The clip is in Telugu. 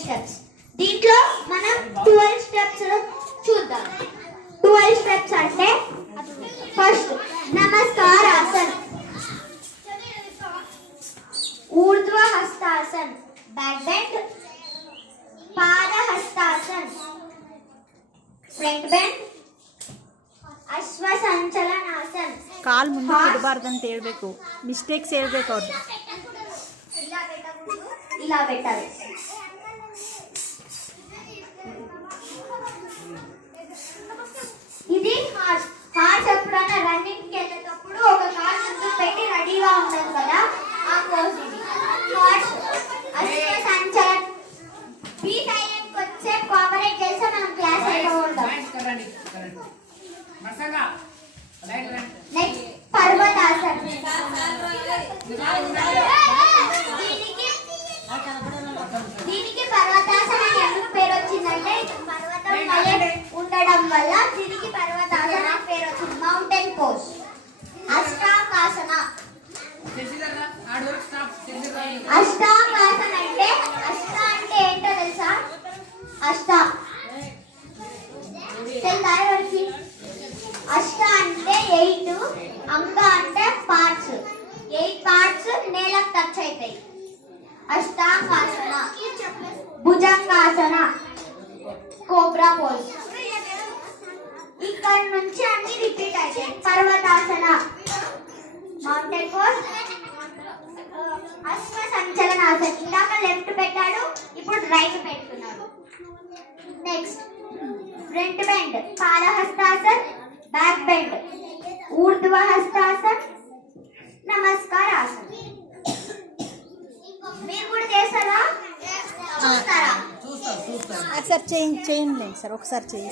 స్టెప్స్. దీంట్లో మనం 12 స్టెప్స్ చూద్దాం. 12 స్టెప్స్ అంటే ఫస్ట్ నమస్కారాసన్, ఊర్ధ్వ హస్తాసన్, బ్యాక్ బెండ్, పాద హస్తాసన్, ఫ్రంట్ బెండ్, ಅಶ್ವ ಸಂಚಲನಾಸನ. ಕಾಲ್ ಮುಂದೆ ಇಡಬಾರ್ದು ಅಂತ ಹೇಳ್ಬೇಕು, ಮಿಸ್ಟೇಕ್ಸ್ ಹೇಳ್ಬೇಕು ಅವ್ರು. ఇలా పెట్టాలి. ఇది హార్స్ ఎప్పుడైనా రన్నింగ్కి వెళ్ళేటప్పుడు ఒక కాల్ ముందు పెట్టి రెడీగా ఉంటుంది కదా, ఆ పోజ్ ఇది. హార్స్ అశ్వ సంచలన. బీ సైలెంట్ వచ్చే కోఆపరేట్ చేస్తే మనం క్లాస్ అయిపోతాం. నెక్స్ట్ పర్వతాసన. దీనికి పర్వతాసన ఎందుకు పేరు వచ్చిందంటే పర్వతం వలె ఉండడం వల్ల దీనికి పర్వతాసన పేరు వచ్చింది. Mountain pose. అష్టాంగాసన. అష్టాంగాసన అంటే అష్ట అంటే ఏంటో తెలుసా? అష్ట తెలుసా ఎవరికి? అష్ట అంటే 8, అంగ అంటే పార్ట్స్. 8 పార్ట్స్ నేలకు టచ్ అవుతాయి. అష్టాంగాసన. Bhujangasana, cobra pose. ఇక్కడ నుంచి అన్ని రిపీట్ అవుతాయి. పర్వతాసన, మౌంటైన్ పోజ్, అశ్వ సంచలనాసన. ఇందాక లెఫ్ట్ పెట్టాడు, ఇప్పుడు రైట్ పెడుతున్నాడు. Next front bend, Padahastasana, back bend, Urdhva Hastasana, Namaskarasana. మీరు కూడా చేస్తారా? చూస్తారా? ఒకసారి చేయండి సార్, ఒకసారి చేయి.